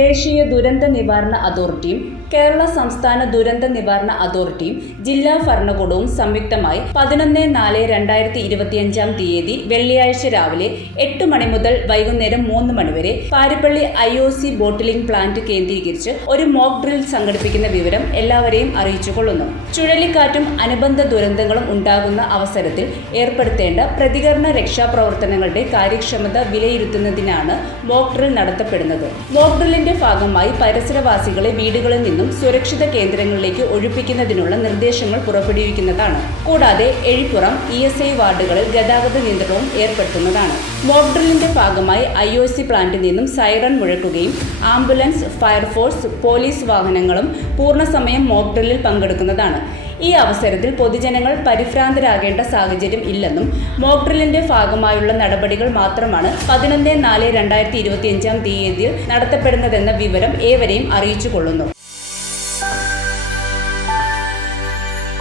ദേശീയ ദുരന്ത നിവാരണ അതോറിറ്റിയും കേരള സംസ്ഥാന ദുരന്ത നിവാരണ അതോറിറ്റിയും ജില്ലാ ഭരണകൂടവും സംയുക്തമായി 11/4/2025 തീയതി വെള്ളിയാഴ്ച രാവിലെ 8 മണി മുതൽ വൈകുന്നേരം 3 മണി വരെ പാരിപ്പള്ളി IOC ബോട്ടിലിംഗ് പ്ലാന്റ് കേന്ദ്രീകരിച്ച് ഒരു മോക്ക് ഡ്രിൽ സംഘടിപ്പിക്കുന്ന വിവരം എല്ലാവരെയും അറിയിച്ചുകൊള്ളുന്നു. ചുഴലിക്കാറ്റും അനുബന്ധ ദുരന്തങ്ങളും ഉണ്ടാകുന്ന അവസരത്തിൽ ഏർപ്പെടുത്തേണ്ട പ്രതികരണ രക്ഷാപ്രവർത്തനങ്ങളുടെ കാര്യക്ഷമത വിലയിരുത്തുന്നതിനാണ് മോക്ക് ഡ്രിൽ നടത്തപ്പെടുന്നത്. മോക്ക് ഡ്രില്ലിന്റെ ഭാഗമായി പരിസരവാസികളെ വീടുകളിൽ നിന്നും സുരക്ഷിത കേന്ദ്രങ്ങളിലേക്ക് ഒഴിപ്പിക്കുന്നതിനുള്ള നിർദ്ദേശങ്ങൾ പുറപ്പെടുവിക്കുന്നതാണ്. കൂടാതെ എഴിപ്പുറം ESI വാർഡുകളിൽ ഗതാഗത നിയന്ത്രണവും ഏർപ്പെടുത്തുന്നതാണ്. മോക്ക് ഡ്രില്ലിന്റെ ഭാഗമായി IOC പ്ലാന്റിൽ നിന്നും സൈറൺ മുഴക്കുകയും ആംബുലൻസ്, ഫയർഫോഴ്സ്, പോലീസ് വാഹനങ്ങളും പൂർണ്ണസമയം മോക്ക് ഡ്രില്ലിൽ പങ്കെടുക്കുന്നതാണ്. ഈ അവസരത്തിൽ പൊതുജനങ്ങൾ പരിഭ്രാന്തരാകേണ്ട സാഹചര്യം ഇല്ലെന്നും മോക്ക് ഡ്രില്ലിന്റെ ഭാഗമായുള്ള നടപടികൾ മാത്രമാണ് 11/4/2025 തീയതിയിൽ നടത്തപ്പെടുന്നതെന്ന വിവരം ഏവരെയും അറിയിച്ചുകൊള്ളുന്നു.